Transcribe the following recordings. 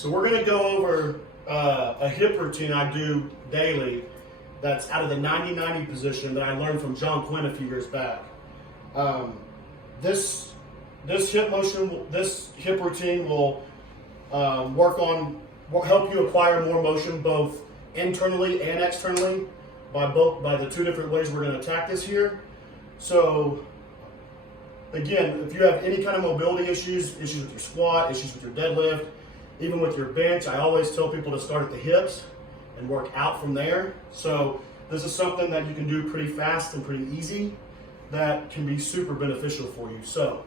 So we're going to go over a hip routine I do daily that's out of the 90-90 position that I learned from John Quinn a few years back. This hip routine will help you acquire more motion both internally and externally by the two different ways we're going to attack this here. So again, if you have any kind of mobility issues with your squat, issues with your deadlift, even with your bench, I always tell people to start at the hips and work out from there. So this is something that you can do pretty fast and pretty easy that can be super beneficial for you. So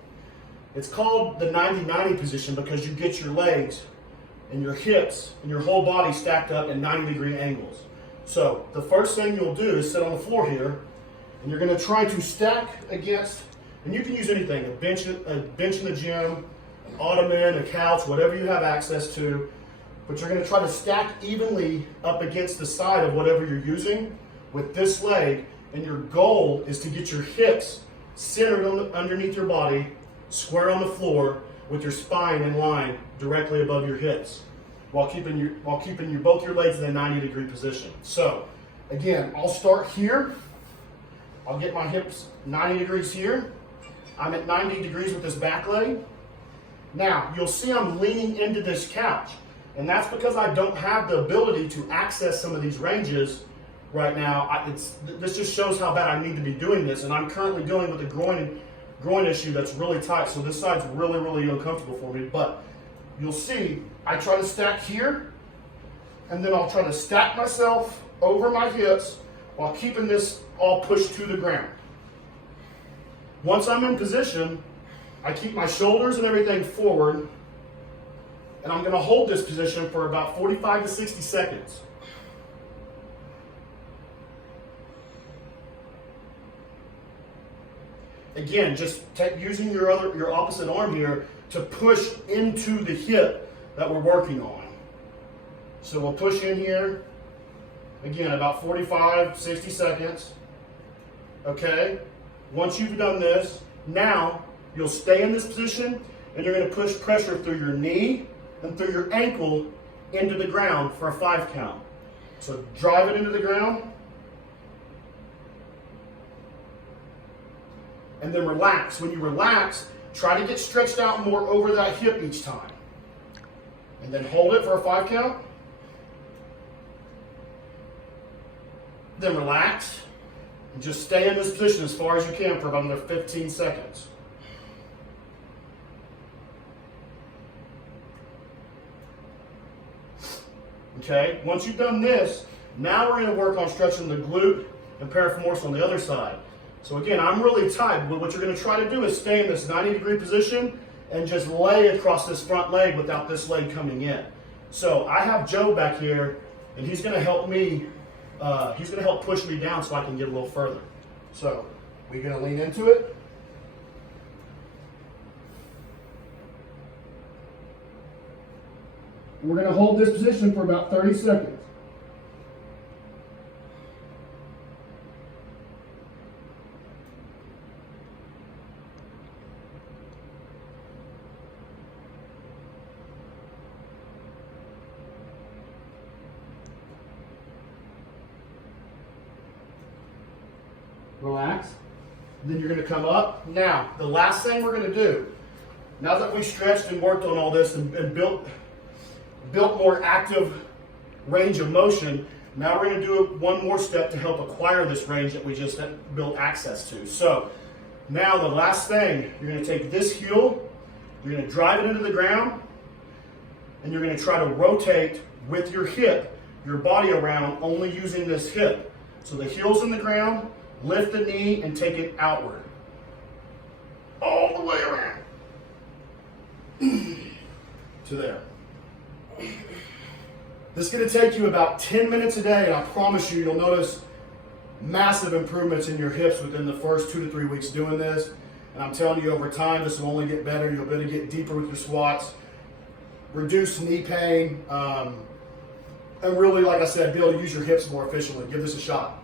it's called the 90-90 position because you get your legs and your hips and your whole body stacked up in 90-degree angles. So the first thing you'll do is sit on the floor here, and you're going to try to stack against, and you can use anything, a bench in the gym, an ottoman, a couch, whatever you have access to, but you're going to try to stack evenly up against the side of whatever you're using with this leg, and your goal is to get your hips centered underneath your body, square on the floor, with your spine in line directly above your hips, while keeping both your legs in a 90-degree position. So again, I'll start here. I'll get my hips 90 degrees here. I'm at 90 degrees with this back leg. Now, you'll see I'm leaning into this couch, and that's because I don't have the ability to access some of these ranges right now. This just shows how bad I need to be doing this, and I'm currently dealing with a groin issue that's really tight, so this side's really, really uncomfortable for me. But you'll see I try to stack here, and then I'll try to stack myself over my hips while keeping this all pushed to the ground. Once I'm in position, I keep my shoulders and everything forward, and I'm going to hold this position for about 45 to 60 seconds. Again, just using your opposite arm here to push into the hip that we're working on. So we'll push in here, again, about 45, 60 seconds. Okay? Once you've done this, now you'll stay in this position, and you're going to push pressure through your knee and through your ankle into the ground for a 5 count. So drive it into the ground, and then relax. When you relax, try to get stretched out more over that hip each time. And then hold it for a 5 count. Then relax, and just stay in this position as far as you can for about another 15 seconds. Okay, once you've done this, now we're going to work on stretching the glute and parafemoris on the other side. So again, I'm really tight, but what you're going to try to do is stay in this 90-degree position and just lay across this front leg without this leg coming in. So I have Joe back here, and he's going to help me, he's going to help push me down so I can get a little further. So we're going to lean into it. We're going to hold this position for about 30 seconds. Relax. Then you're going to come up. Now, the last thing we're going to do, now that we stretched and worked on all this and built more active range of motion, now we're going to do one more step to help acquire this range that we just built access to. So now the last thing, you're going to take this heel, you're going to drive it into the ground, and you're going to try to rotate with your hip, your body around, only using this hip. So the heel's in the ground, lift the knee and take it outward. All the way around. To there. This is going to take you about 10 minutes a day, and I promise you'll notice massive improvements in your hips within the first 2 to 3 weeks doing this. And I'm telling you, over time, this will only get better. You'll be able to get deeper with your squats, reduce knee pain, and really, like I said, be able to use your hips more efficiently. Give this a shot.